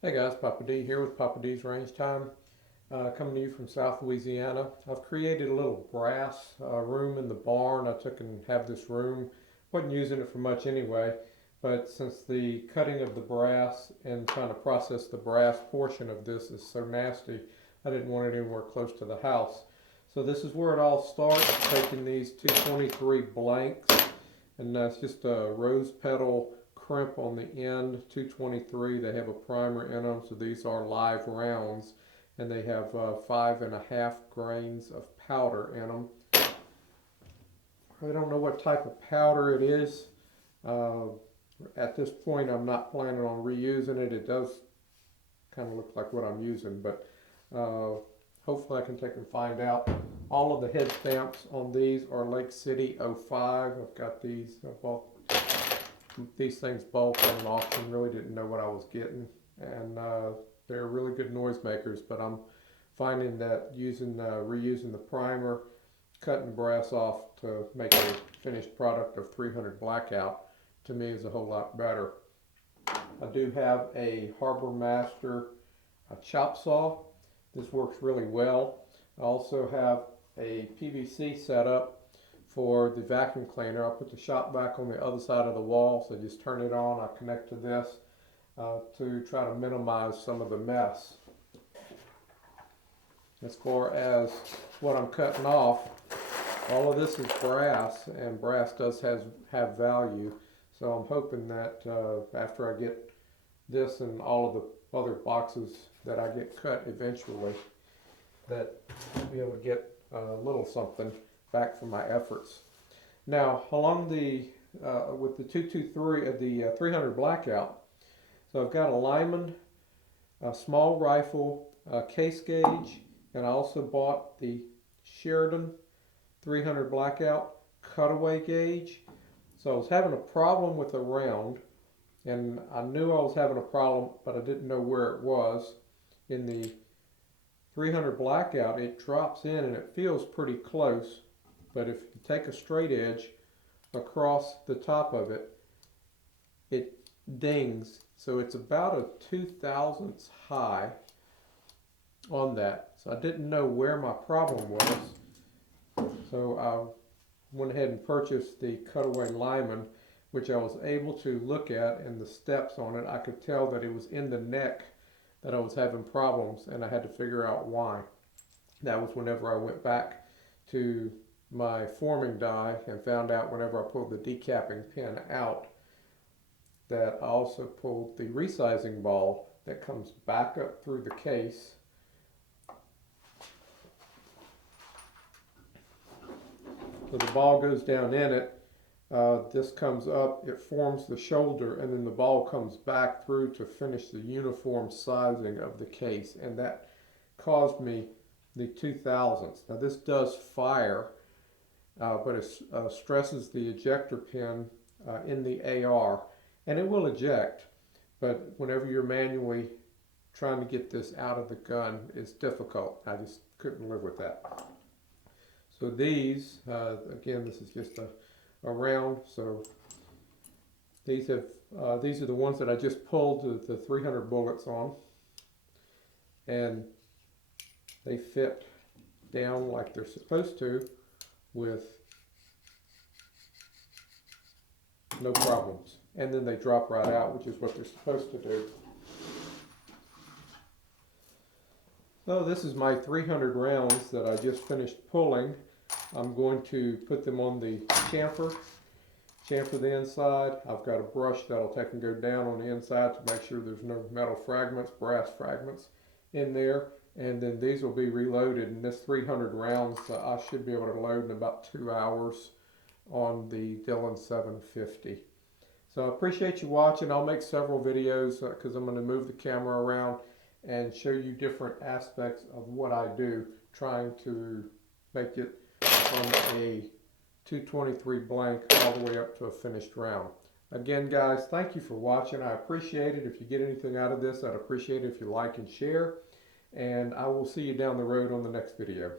Hey guys, Papa D here with Papa D's Range Time, coming to you from South Louisiana. I've created a little brass room in the barn. I took and have this room. Wasn't using it for much anyway, but since the cutting of the brass and trying to process the brass portion of this is so nasty, I didn't want it anywhere close to the house. So this is where it all starts, taking these 223 blanks, and that's just a rose petal crimp on the end, 223. They have a primer in them, so these are live rounds, and they have 5.5 grains of powder in them. I don't know what type of powder it is. Uh, at this point, I'm not planning on reusing it. It does kind of look like what I'm using, but hopefully I can take and find out. All of the head stamps on these are Lake City 05. I've got these. I bought these things bulk at an auction. Really didn't know what I was getting, and they're really good noise makers. But I'm finding that reusing the primer, cutting brass off to make a finished product of 300 Blackout, to me is a whole lot better. I do have a Harbor Master chop saw. This works really well. I also have a PVC setup for the vacuum cleaner. I'll put the shop vac on the other side of the wall, so just turn it on. I connect to this to try to minimize some of the mess. As far as what I'm cutting off, all of this is brass, and brass does have value. So I'm hoping that after I get this and all of the other boxes that I get cut eventually, that I'll be able to get a little something back for my efforts. Now, along the with the 223 the 300 Blackout, so I've got a Lyman, a small rifle, a case gauge, and I also bought the Sheridan 300 Blackout cutaway gauge. So I was having a problem with the round, and I knew I was having a problem, but I didn't know where it was. In the 300 Blackout, it drops in and it feels pretty close, but if you take a straight edge across the top of it, it dings. So it's about a 2/1000 high on that. So I didn't know where my problem was. So I went ahead and purchased the cutaway Lyman, which I was able to look at, and the steps on it, I could tell that it was in the neck that I was having problems, and I had to figure out why. That was whenever I went back to my forming die and found out whenever I pulled the decapping pin out that I also pulled the resizing ball that comes back up through the case. So the ball goes down in it. This comes up, it forms the shoulder, and then the ball comes back through to finish the uniform sizing of the case, and that caused me the 2/1000. Now this does fire, but it stresses the ejector pin in the AR, and it will eject, but whenever you're manually trying to get this out of the gun, it's difficult. I just couldn't live with that. So these, again, this is just a round. So these are the ones that I just pulled the 300 bullets on, and they fit down like they're supposed to with no problems. And then they drop right out, which is what they're supposed to do. So this is my 300 rounds that I just finished pulling. I'm going to put them on the chamfer the inside. I've got a brush that'll take and go down on the inside to make sure there's no metal fragments, brass fragments in there. And then these will be reloaded, and this 300 rounds I should be able to load in about 2 hours on the Dillon 750. So I appreciate you watching. I'll make several videos because I'm going to move the camera around and show you different aspects of what I do, trying to make it from a 223 blank all the way up to a finished round. Again, guys, thank you for watching. I appreciate it. If you get anything out of this, I'd appreciate it if you like and share. And I will see you down the road on the next video.